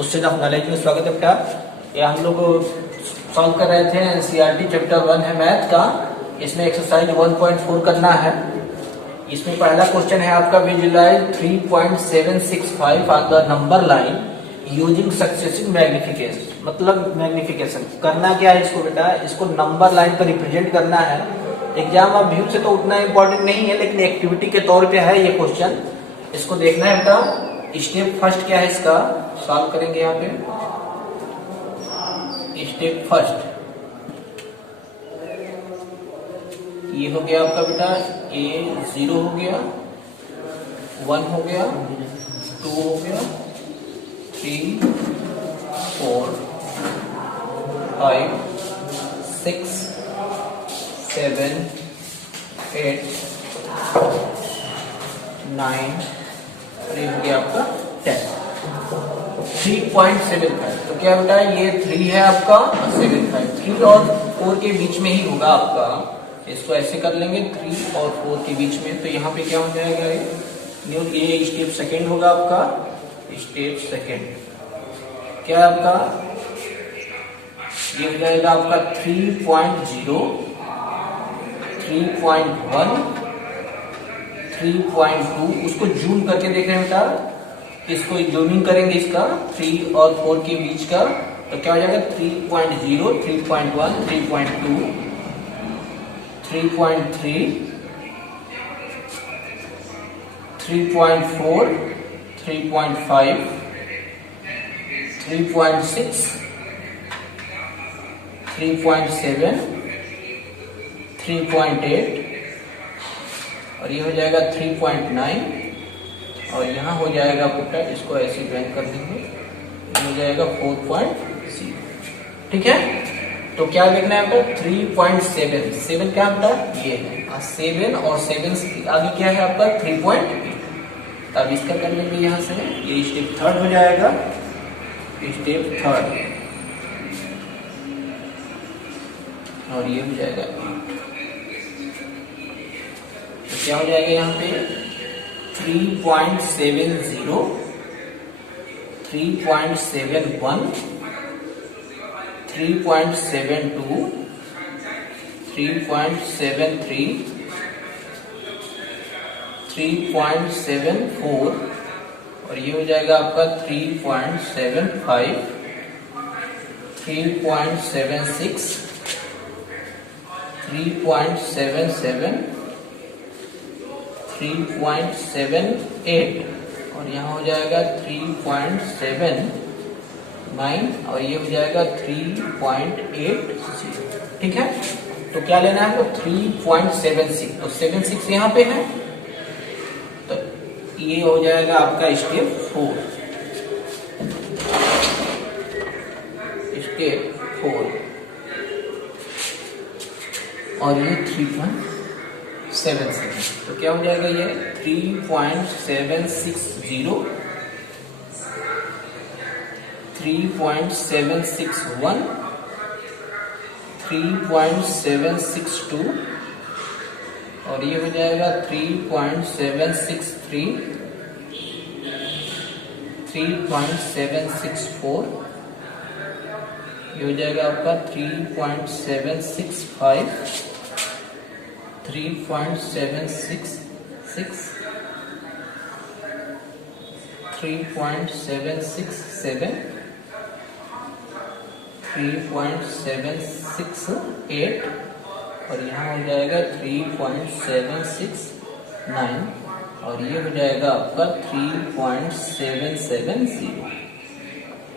Question of knowledge में स्वागत है बेटा। ये हम लोग सॉल्व कर रहे थे एनसीईआरटी चैप्टर 1 है मैथ का। इसमें एक्सरसाइज 1.4 करना है। इसमें पहला क्वेश्चन है आपका visualise 3.765 on the number line using successive magnification. मतलब मैग्निफिकेशन करना क्या है इसको बेटा, इसको नंबर लाइन पर रिप्रेजेंट करना है। एग्जाम ऑफ व्यू से तो उतना इंपॉर्टेंट नहीं है, लेकिन एक्टिविटी के तौर पे है ये क्वेश्चन। इसको देखना है बेटा। स्टेप फर्स्ट क्या है इसका, सॉल्व करेंगे यहाँ पे। स्टेप फर्स्ट ये हो गया आपका बेटा, ए 0 हो गया, 1 हो गया, 2 हो गया, 3 4 5 6 7 8 9 ये हो गया आपका 10। 3.75 तो क्या बेटा ये 3 है आपका, 75 3 और 4 के बीच में ही होगा आपका। इसको ऐसे कर लेंगे 3 और 4 के बीच में, तो यहाँ पे क्या हो जाएगा ये स्टेप सेकंड होगा आपका। स्टेप सेकंड क्या है आपका, ये हो जाएगा आपका 3.0 3.1 3.2। उसको जूम करके देख रहे हैं बेटा, इसको जूमिंग करेंगे इसका 3 और 4 के बीच का, तो क्या हो जाएगा 3.0 3.1 3.2 3.3 3.4 3.5 3.6 3.7 3.8 और ये हो जाएगा 3.9 और यहाँ हो जाएगा बेटा, इसको ऐसे ड्राइंग कर देंगे, हो जाएगा 4.0। ठीक है, तो क्या देखना है आपको 3.7 7 क्या बेटा ये है 7 और 7 आगे क्या है आपका 3.8। अब इसका कर लेंगे यहाँ से, ये स्टेप थर्ड हो जाएगा। स्टेप थर्ड और ये हो जाएगा 8। तो क्या हो जाएगा यहाँ पे 3.70 3.71 3.72 3.73 3.74 और ये हो जाएगा आपका 3.75 3.76 3.77 3.78 और यहाँ हो जाएगा 3.79 और ये हो जाएगा 3.80। ठीक है, तो क्या लेना है तो 3.76, तो 76 यहाँ पे है, तो ये हो जाएगा आपका स्टेप 4। स्टेप 4 और ये 3.77, तो क्या हो जाएगा ये 3.760 3.761 3.762 और ये हो जाएगा 3.763 3.764 ये हो जाएगा आपका 3.765 3.766 3.767 3.768 और यहाँ हो जाएगा 3.769 और ये हो जाएगा आपका 3.770।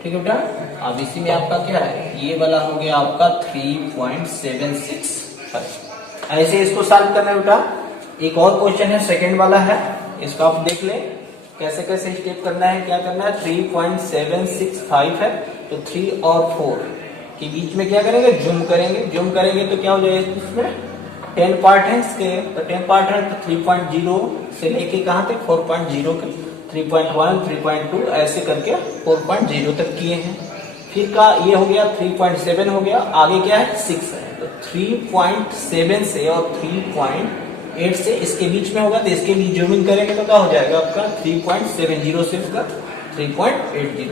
ठीक है बेटा, अब इसी में आपका क्या है, ये वाला हो गया आपका 3.765। ऐसे इसको सॉल्व करना है बेटा। एक और क्वेश्चन है सेकंड वाला है, इसको आप देख ले कैसे कैसे स्टेप करना है, क्या करना है। 3.765 है, तो 3 और 4 के बीच में क्या करेंगे, जूम करेंगे। जूम करेंगे तो क्या हो जाएगा, इसमें 10 पार्ट है इसके, तो 10 पार्ट है तो 3.0 से लेके कहाँ तक 4.0 के 3.1 3.2 ऐसे करके 4.0 तक किए हैं। फिर का ये हो गया 3.7 हो गया, आगे क्या है 6 है, तो 3.7 से और 3.8 से इसके बीच में होगा, तो इसके बीच जूमिंग करेंगे तो क्या हो जाएगा आपका 3.70 से उसका 3.80।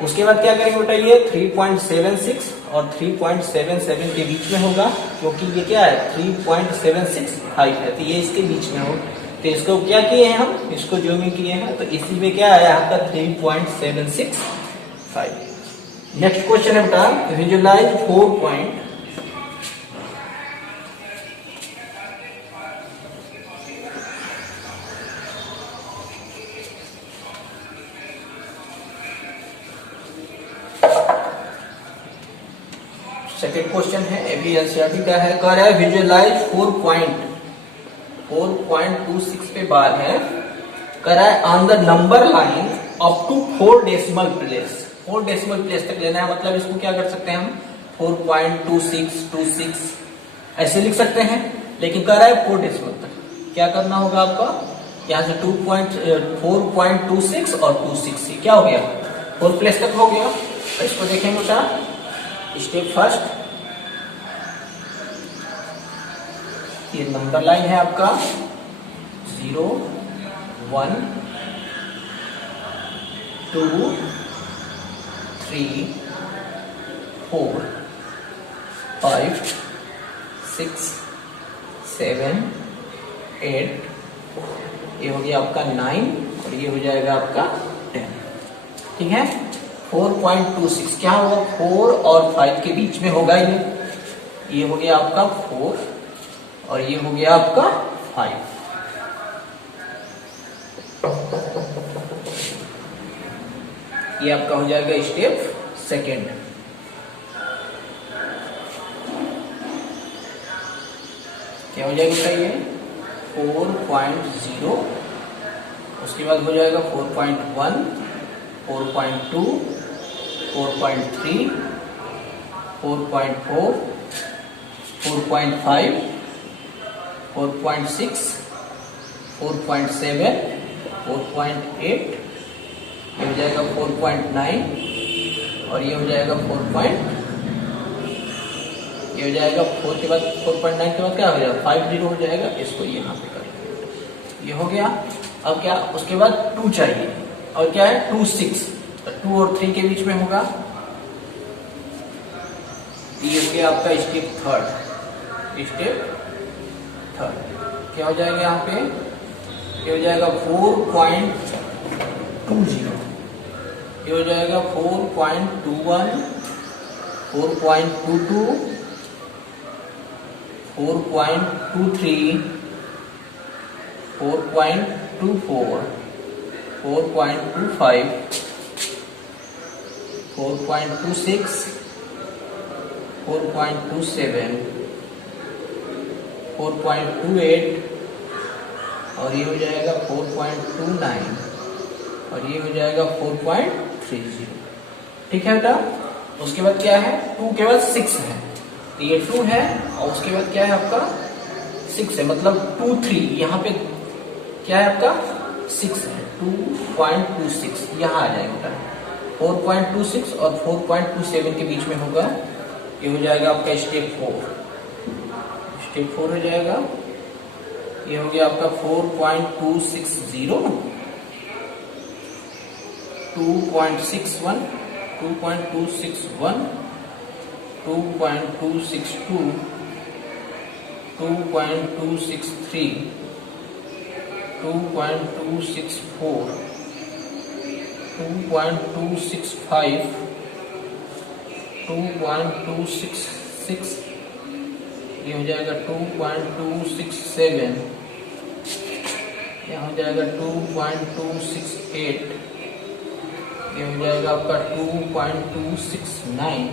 उसके बाद क्या करेंगे बेटा, ये 3.76 और 3.77 के बीच में होगा, क्योंकि ये क्या है 3.765 है, तो ये इसके बीच में हो। तो इसको क्या किए हैं हम, इसको जो में किए हैं, तो इसी में क्या आया आपका 3.765। नेक्स्ट क्वेश्चन है बेटा, विजुअलाइज 4 पॉइंट सेकेंड क्वेश्चन है, एबी एनसीईआरटी का है, कह रहा है विजुअलाइज 4.26 पे बार है, कह रहा है on the number line up to 4 decimal place. 4 decimal place तक लेना है, मतलब इसको क्या कर सकते हैं हम 4.2626 ऐसे लिख सकते हैं, लेकिन कह रहा है 4 डेसिमल तक। क्या करना होगा आपका, यहाँ से 4.26 और 26 क्या हो गया 4 प्लेस तक हो गया। तो इसको देखेंगे बेटा, स्टेप फर्स्ट, ये नंबर लाइन है आपका 0 1 2 3 4 5 6 7 8, ये हो गया आपका 9 और ये हो जाएगा आपका 10। ठीक है, 4.26 क्या होगा 4 और 5 के बीच में होगा, ये हो गया आपका 4 और ये हो गया आपका 5। ये आपका हो जाएगा स्टेप सेकेंड। क्या हो जाएगा ये 4.0, उसके बाद हो जाएगा 4.1 4.2 4.3 4.4 4.5 4.6 4.7 4.8, ये हो जाएगा 4.9 और ये हो जाएगा 4. ये हो जाएगा 4 के बाद 4.9 के बाद क्या हो जाएगा 50 हो जाएगा, इसको यहाँ पे करेंगे, ये हो गया। अब क्या, उसके बाद 2 चाहिए, और क्या है 2 6, तो 2 और 3 के बीच में होगा, ये हो गया आपका स्टेप थर्ड। क्या हो जाएगा यहाँ पे, ये हो जाएगा 4.20, ये हो जाएगा 4.21 4.22 4.23 4.24 4.25 4.26 4.27 4.28 और ये हो जाएगा 4.29 और ये हो जाएगा 4.30। ठीक है बेटा, उसके बाद क्या है 2 के बाद 6 है, तो ये 2 है और उसके बाद क्या है आपका 6 है, मतलब 2 3 यहाँ पे क्या है आपका 6 है, 2.26 यहाँ आ जाएगा बेटा, 4.26 और 4.27 के बीच में होगा, ये हो जाएगा आपका स्टेप 4 हो जाएगा। ये हो गया आपका 4.260 2.61 2.261 2.262 2.263 2.264 2.265 2.266, ये हो जाएगा 2.267, यहाँ हो जाएगा 2.268, ये हो जाएगा आपका 2.269,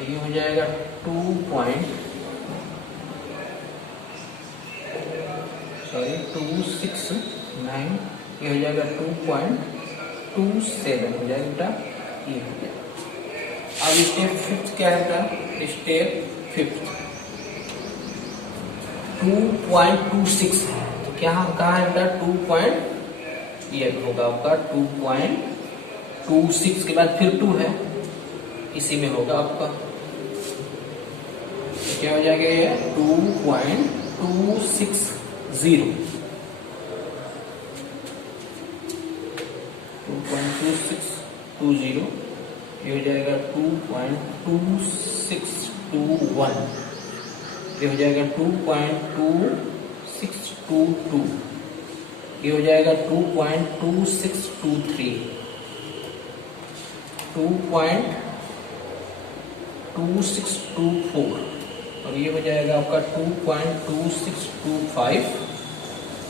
ये हो जाएगा 269, ये हो जाएगा 2.27 हो जाएगा बेटा, ये हो गया। अब स्टेप 5 क्या है बेटा, स्टेप 5 2.26 है, तो क्या कहा है बेटा 2. ये होगा आपका 2.26 के बाद फिर 2 है, इसी में होगा आपका, तो क्या हो जाएगा ये 2.260 2.26 20, ये हो जाएगा 2.2621, ये हो जाएगा 2.2622, ये हो जाएगा 2.2623, 2.2624, और ये हो जाएगा आपका 2.2625,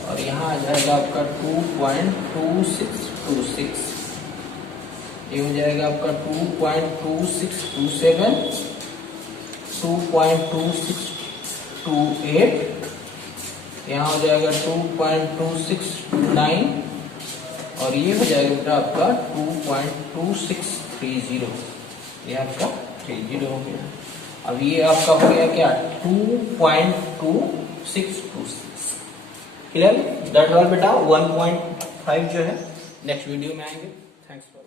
और यहाँ आ जाएगा आपका 2.2626, ये हो जाएगा आपका 2.2627, 2.2628, यहाँ हो जाएगा 2.269, और ये हो जाएगा बेटा आपका 2.2630, ये आपका 30 हो गया। अब ये आपका हो गया क्या 2.2626। क्लियर? दैट वाला बेटा 1.5 जो है नेक्स्ट वीडियो में आएंगे। Thanks for